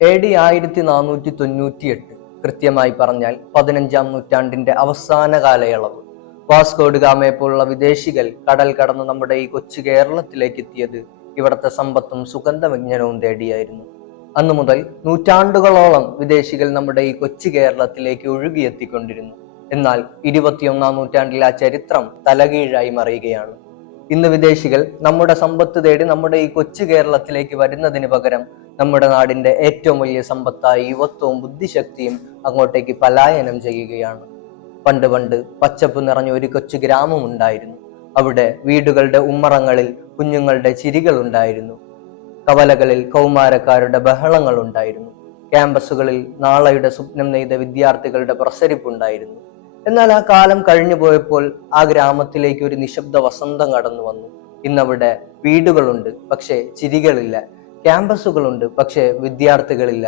AD 1498, കൃത്യമായി പറഞ്ഞാൽ 15-ാം നൂറ്റാണ്ടിന്റെ അവസാന കാലയളവ്. വാസ്കോഡ് ഗാമയെ പോലുള്ള വിദേശികൾ കടൽ കടന്ന് നമ്മുടെ ഈ കൊച്ചു കേരളത്തിലേക്ക് എത്തിയത് ഇവിടുത്തെ സമ്പത്തും സുഗന്ധവിജ്ഞാനവും തേടിയായിരുന്നു. അന്നു മുതൽ നൂറ്റാണ്ടുകളോളം വിദേശികൾ നമ്മുടെ ഈ കൊച്ചു കേരളത്തിലേക്ക് ഒഴുകിയെത്തിക്കൊണ്ടിരുന്നു. എന്നാൽ 21-ാം നൂറ്റാണ്ടിൽ ആ ചരിത്രം തലകീഴായി മറിയുകയാണ്. ഇന്ന് വിദേശികൾ നമ്മുടെ സമ്പത്ത് തേടി നമ്മുടെ ഈ കൊച്ചു കേരളത്തിലേക്ക് വരുന്നതിന് പകരം നമ്മുടെ നാടിന്റെ ഏറ്റവും വലിയ സമ്പത്തായ യുവത്വവും ബുദ്ധിശക്തിയും അങ്ങോട്ടേക്ക് പലായനം ചെയ്യുകയാണ്. പണ്ട് പച്ചപ്പ് നിറഞ്ഞ ഒരു കൊച്ചു ഗ്രാമം ഉണ്ടായിരുന്നു. അവിടെ വീടുകളുടെ ഉമ്മറങ്ങളിൽ കുഞ്ഞുങ്ങളുടെ ചിരികൾ ഉണ്ടായിരുന്നു. കവലകളിൽ കൗമാരക്കാരുടെ ബഹളങ്ങൾ ഉണ്ടായിരുന്നു. ക്യാമ്പസുകളിൽ നാളെയുടെ സ്വപ്നം നെയ്ത വിദ്യാർത്ഥികളുടെ പ്രസരിപ്പുണ്ടായിരുന്നു. എന്നാൽ ആ കാലം കഴിഞ്ഞു പോയപ്പോൾ ആ ഗ്രാമത്തിലേക്ക് ഒരു നിശബ്ദ വസന്തം കടന്നു വന്നു. ഇന്നവിടെ വീടുകളുണ്ട്, പക്ഷെ ചിരികളില്ല. ക്യാമ്പസുകളുണ്ട്, പക്ഷെ വിദ്യാർത്ഥികളില്ല.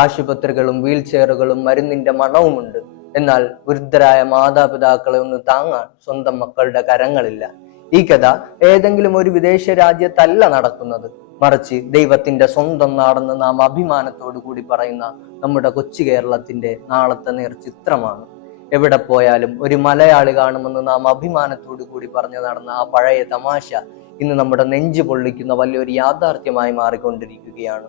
ആശുപത്രികളും വീൽ ചെയറുകളും മരുന്നിന്റെ മണവുമുണ്ട്. എന്നാൽ വൃദ്ധരായ മാതാപിതാക്കളെ ഒന്ന് താങ്ങാൻ സ്വന്തം മക്കളുടെ കരങ്ങളില്ല. ഈ കഥ ഏതെങ്കിലും ഒരു വിദേശ രാജ്യത്തല്ല നടക്കുന്നത്, മറിച്ച് ദൈവത്തിന്റെ സ്വന്തം നാടെന്ന് നാം അഭിമാനത്തോടു കൂടി പറയുന്ന നമ്മുടെ കൊച്ചു കേരളത്തിന്റെ നാളത്തെ നേർചിത്രമാണ്. എവിടെ പോയാലും ഒരു മലയാളി കാണുമെന്ന് നാം അഭിമാനത്തോടു കൂടി പറഞ്ഞു നടന്ന ആ പഴയ തമാശ ഇന്ന് നമ്മുടെ നെഞ്ചു പൊള്ളിക്കുന്ന വലിയൊരു യാഥാർത്ഥ്യമായി മാറിക്കൊണ്ടിരിക്കുകയാണ്.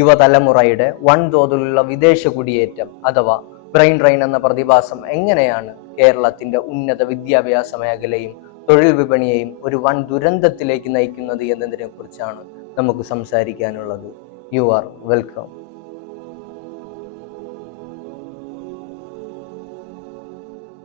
യുവതലമുറയുടെ വൻതോതിലുള്ള വിദേശ കുടിയേറ്റം അഥവാ ബ്രെയിൻ ഡ്രെയിൻ എന്ന പ്രതിഭാസം എങ്ങനെയാണ് കേരളത്തിന്റെ ഉന്നത വിദ്യാഭ്യാസ മേഖലയും തൊഴിൽ വിപണിയെയും ഒരു വൻ ദുരന്തത്തിലേക്ക് നയിക്കുന്നത് എന്നതിനെ കുറിച്ചാണ് നമുക്ക് സംസാരിക്കാനുള്ളത്. You are welcome.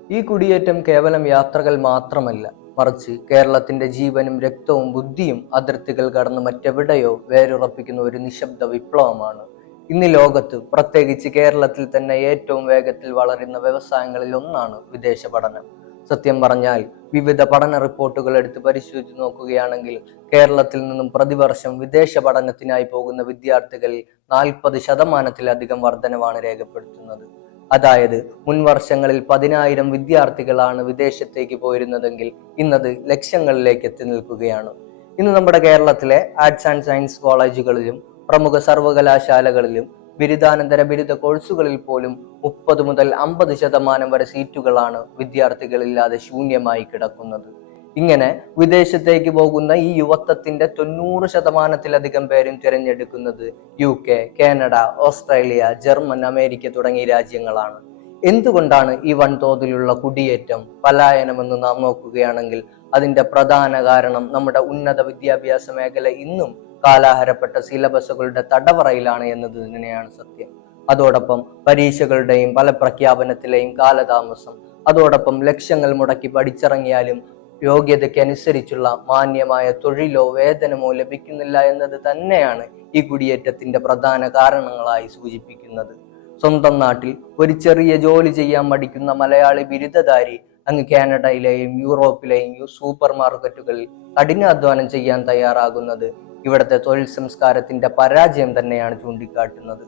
ഈ കുടിയേറ്റം കേവലം യാത്രകൾ മാത്രമല്ല, മറിച്ച് കേരളത്തിന്റെ ജീവനും രക്തവും ബുദ്ധിയും അതിർത്തികൾ കടന്ന് മറ്റെവിടെയോ വേരുറപ്പിക്കുന്ന ഒരു നിശബ്ദ വിപ്ലവമാണ്. ഇന്ന് ലോകത്ത്, പ്രത്യേകിച്ച് കേരളത്തിൽ തന്നെ ഏറ്റവും വേഗത്തിൽ വളരുന്ന വ്യവസായങ്ങളിൽ ഒന്നാണ് വിദേശ പഠനം. സത്യം പറഞ്ഞാൽ വിവിധ പഠന റിപ്പോർട്ടുകൾ എടുത്ത് പരിശോധിച്ച് നോക്കുകയാണെങ്കിൽ കേരളത്തിൽ നിന്നും പ്രതിവർഷം വിദേശ പഠനത്തിനായി പോകുന്ന വിദ്യാർത്ഥികളിൽ 40% വർധനവാണ് രേഖപ്പെടുത്തുന്നത്. അതായത് മുൻ വർഷങ്ങളിൽ 10,000 വിദ്യാർത്ഥികളാണ് വിദേശത്തേക്ക് പോയിരുന്നതെങ്കിൽ ഇന്നത് ലക്ഷങ്ങളിലേക്ക് എത്തി നിൽക്കുകയാണ്. ഇന്ന് നമ്മുടെ കേരളത്തിലെ ആർട്സ് ആൻഡ് സയൻസ് കോളേജുകളിലും പ്രമുഖ സർവകലാശാലകളിലും ബിരുദാനന്തര ബിരുദ കോഴ്സുകളിൽ പോലും 30 മുതൽ 50% വരെ സീറ്റുകളാണ് വിദ്യാർത്ഥികളില്ലാതെ ശൂന്യമായി കിടക്കുന്നത്. ഇങ്ങനെ വിദേശത്തേക്ക് പോകുന്ന ഈ യുവത്വത്തിന്റെ 90% പേരും തിരഞ്ഞെടുക്കുന്നത് UK, Canada, Australia, German, America തുടങ്ങിയ രാജ്യങ്ങളാണ്. എന്തുകൊണ്ടാണ് ഈ വൻതോതിലുള്ള കുടിയേറ്റം, പലായനമെന്ന് നാം നോക്കുകയാണെങ്കിൽ അതിന്റെ പ്രധാന കാരണം നമ്മുടെ ഉന്നത വിദ്യാഭ്യാസ മേഖല ഇന്നും കാലാഹരപ്പെട്ട സിലബസുകളുടെ തടവറയിലാണ് എന്നത് തന്നെയാണ് സത്യം. അതോടൊപ്പം പരീക്ഷകളുടെയും പല പ്രഖ്യാപനത്തിലെയും കാലതാമസം, അതോടൊപ്പം ലക്ഷങ്ങൾ മുടക്കി പഠിച്ചിറങ്ങിയാലും യോഗ്യതയ്ക്കനുസരിച്ചുള്ള മാന്യമായ തൊഴിലോ വേതനമോ ലഭിക്കുന്നില്ല എന്നത് തന്നെയാണ് ഈ കുടിയേറ്റത്തിന്റെ പ്രധാന കാരണങ്ങളായി സൂചിപ്പിക്കുന്നത്. സ്വന്തം നാട്ടിൽ ഒരു ചെറിയ ജോലി ചെയ്യാൻ മടിക്കുന്ന മലയാളി ബിരുദധാരി അങ്ങ് കാനഡയിലെയും യൂറോപ്പിലെയും സൂപ്പർ മാർക്കറ്റുകളിൽ കഠിനാധ്വാനം ചെയ്യാൻ തയ്യാറാകുന്നത് ഇവിടുത്തെ തൊഴിൽ സംസ്കാരത്തിന്റെ പരാജയം തന്നെയാണ് ചൂണ്ടിക്കാട്ടുന്നത്.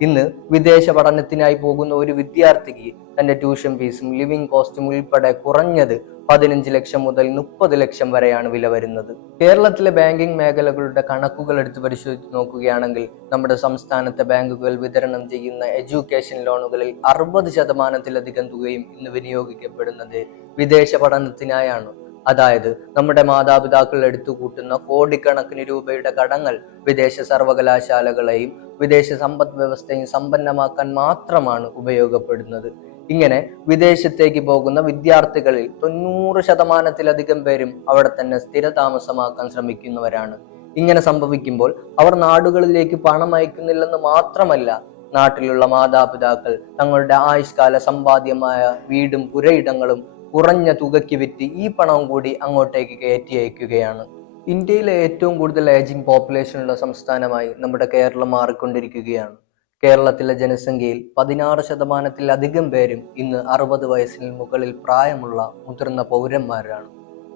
ഇന്ന് വിദേശ പഠനത്തിനായി പോകുന്ന ഒരു വിദ്യാർത്ഥിക്ക് തന്റെ ട്യൂഷൻ ഫീസും ലിവിംഗ് കോസ്റ്റും ഉൾപ്പെടെ കുറഞ്ഞത് 15 ലക്ഷം മുതൽ 30 ലക്ഷം വരെയാണ് വില വരുന്നത്. കേരളത്തിലെ ബാങ്കിംഗ് മേഖലകളുടെ കണക്കുകൾ എടുത്ത് പരിശോധിച്ച് നോക്കുകയാണെങ്കിൽ നമ്മുടെ സംസ്ഥാനത്തെ ബാങ്കുകൾ വിതരണം ചെയ്യുന്ന എഡ്യൂക്കേഷൻ ലോണുകളിൽ 60% തുകയും ഇന്ന് വിനിയോഗിക്കപ്പെടുന്നത് വിദേശ പഠനത്തിനായാണ്. അതായത് നമ്മുടെ മാതാപിതാക്കൾ എടുത്തുകൂട്ടുന്ന കോടിക്കണക്കിന് രൂപയുടെ കടങ്ങൾ വിദേശ സർവകലാശാലകളെയും വിദേശ സമ്പദ് വ്യവസ്ഥയും സമ്പന്നമാക്കാൻ മാത്രമാണ് ഉപയോഗപ്പെടുന്നത്. ഇങ്ങനെ വിദേശത്തേക്ക് പോകുന്ന വിദ്യാർത്ഥികളിൽ 90% പേരും അവിടെ തന്നെ സ്ഥിരതാമസമാക്കാൻ ശ്രമിക്കുന്നവരാണ്. ഇങ്ങനെ സംഭവിക്കുമ്പോൾ അവർ നാടുകളിലേക്ക് പണം അയക്കുന്നില്ലെന്ന് മാത്രമല്ല, നാട്ടിലുള്ള മാതാപിതാക്കൾ തങ്ങളുടെ ആയുഷ്കാല സമ്പാദ്യമായ വീടും പുരയിടങ്ങളും കുറഞ്ഞ തുകയ്ക്ക് വിറ്റ് ഈ പണവും കൂടി അങ്ങോട്ടേക്ക് കയറ്റി അയക്കുകയാണ്. ഇന്ത്യയിലെ ഏറ്റവും കൂടുതൽ ഏജിംഗ് പോപ്പുലേഷൻ ഉള്ള സംസ്ഥാനമായി നമ്മുടെ കേരളം മാറിക്കൊണ്ടിരിക്കുകയാണ്. കേരളത്തിലെ ജനസംഖ്യയിൽ 16% പേരും ഇന്ന് 60 വയസ്സിന് മുകളിൽ പ്രായമുള്ള മുതിർന്ന പൗരന്മാരാണ്.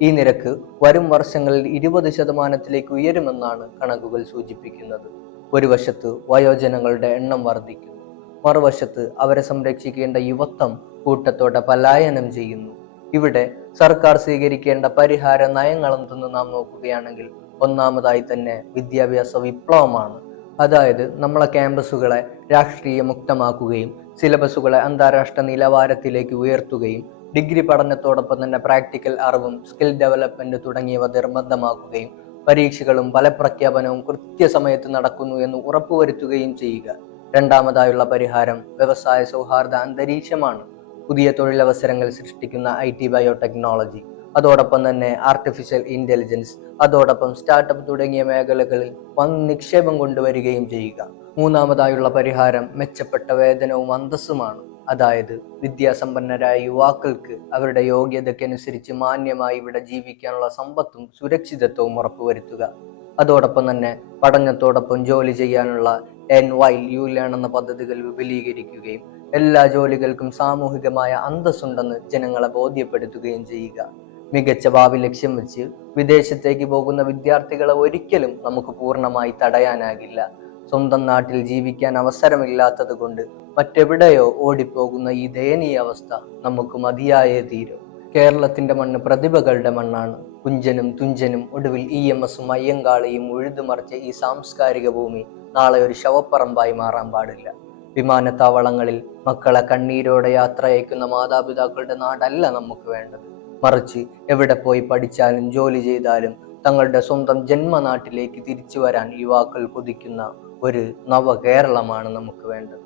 ഈ നിരക്ക് വരും വർഷങ്ങളിൽ 20% ഉയരുമെന്നാണ് കണക്കുകൾ സൂചിപ്പിക്കുന്നത്. ഒരു വശത്ത് വയോജനങ്ങളുടെ എണ്ണം വർദ്ധിക്കുന്നു, മറുവശത്ത് അവരെ സംരക്ഷിക്കേണ്ട യുവത്വം കൂട്ടത്തോടെ പലായനം ചെയ്യുന്നു. ഇവിടെ സർക്കാർ സ്വീകരിക്കേണ്ട പരിഹാര നയങ്ങളെന്തെന്ന് നാം നോക്കുകയാണെങ്കിൽ ഒന്നാമതായി തന്നെ വിദ്യാഭ്യാസ വിപ്ലവമാണ്. അതായത് നമ്മളെ ക്യാമ്പസുകളെ രാഷ്ട്രീയ മുക്തമാക്കുകയും സിലബസുകളെ അന്താരാഷ്ട്ര നിലവാരത്തിലേക്ക് ഉയർത്തുകയും ഡിഗ്രി പഠനത്തോടൊപ്പം തന്നെ പ്രാക്ടിക്കൽ അറിവും സ്കിൽ ഡെവലപ്മെന്റ് തുടങ്ങിയവ നിർബന്ധമാക്കുകയും പരീക്ഷകളും ഫലപ്രഖ്യാപനവും കൃത്യസമയത്ത് നടക്കുന്നു എന്ന് ഉറപ്പുവരുത്തുകയും ചെയ്യുക. രണ്ടാമതായുള്ള പരിഹാരം വ്യവസായ സൗഹാർദ്ദ അന്തരീക്ഷമാണ്. പുതിയ തൊഴിലവസരങ്ങൾ സൃഷ്ടിക്കുന്ന IT ബയോടെക്നോളജി, അതോടൊപ്പം തന്നെ ആർട്ടിഫിഷ്യൽ ഇന്റലിജൻസ്, അതോടൊപ്പം സ്റ്റാർട്ടപ്പ് തുടങ്ങിയ മേഖലകളിൽ വൻ നിക്ഷേപം കൊണ്ടുവരികയും ചെയ്യുക. മൂന്നാമതായുള്ള പരിഹാരം മെച്ചപ്പെട്ട വേതനവും അന്തസ്സുമാണ്. അതായത് വിദ്യാസമ്പന്നരായ യുവാക്കൾക്ക് അവരുടെ യോഗ്യതയ്ക്കനുസരിച്ച് മാന്യമായി ഇവിടെ ജീവിക്കാനുള്ള സമ്പത്തും സുരക്ഷിതത്വവും ഉറപ്പുവരുത്തുക. അതോടൊപ്പം തന്നെ പഠനത്തോടൊപ്പം ജോലി ചെയ്യാനുള്ള NYU ലേൺ എന്ന പദ്ധതികൾ വിപുലീകരിക്കുകയും എല്ലാ ജോലികൾക്കും സാമൂഹികമായ അന്തസ്സുണ്ടെന്ന് ജനങ്ങളെ ബോധ്യപ്പെടുത്തുകയും ചെയ്യുക. മികച്ച ഭാവി ലക്ഷ്യം വെച്ച് വിദേശത്തേക്ക് പോകുന്ന വിദ്യാർത്ഥികളെ ഒരിക്കലും നമുക്ക് പൂർണ്ണമായി തടയാനാകില്ല. സ്വന്തം നാട്ടിൽ ജീവിക്കാൻ അവസരമില്ലാത്തത് കൊണ്ട് മറ്റെവിടെയോ ഓടിപ്പോകുന്ന ഈ ദയനീയ അവസ്ഥ നമുക്ക് മതിയായേ തീരും. കേരളത്തിന്റെ മണ്ണ് പ്രതിഭകളുടെ മണ്ണാണ്. കുഞ്ചനും തുഞ്ചനും ഒടുവിൽ EMSഉം അയ്യങ്കാളിയും ഉഴുതുമറിച്ച ഈ സാംസ്കാരിക ഭൂമി നാളെ ഒരു ശവപ്പറമ്പായി മാറാൻ പാടില്ല. വിമാനത്താവളങ്ങളിൽ മക്കളെ കണ്ണീരോടെ യാത്ര അയക്കുന്ന മാതാപിതാക്കളുടെ നാടല്ല നമുക്ക് വേണ്ടത്. മറിച്ച് എവിടെ പോയി പഠിച്ചാലും ജോലി ചെയ്താലും തങ്ങളുടെ സ്വന്തം ജന്മനാട്ടിലേക്ക് തിരിച്ചു വരാൻ യുവാക്കൾ കൊതിക്കുന്ന ഒരു നവകേരളമാണ് നമുക്ക് വേണ്ടത്.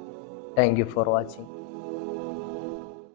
Thank you for watching.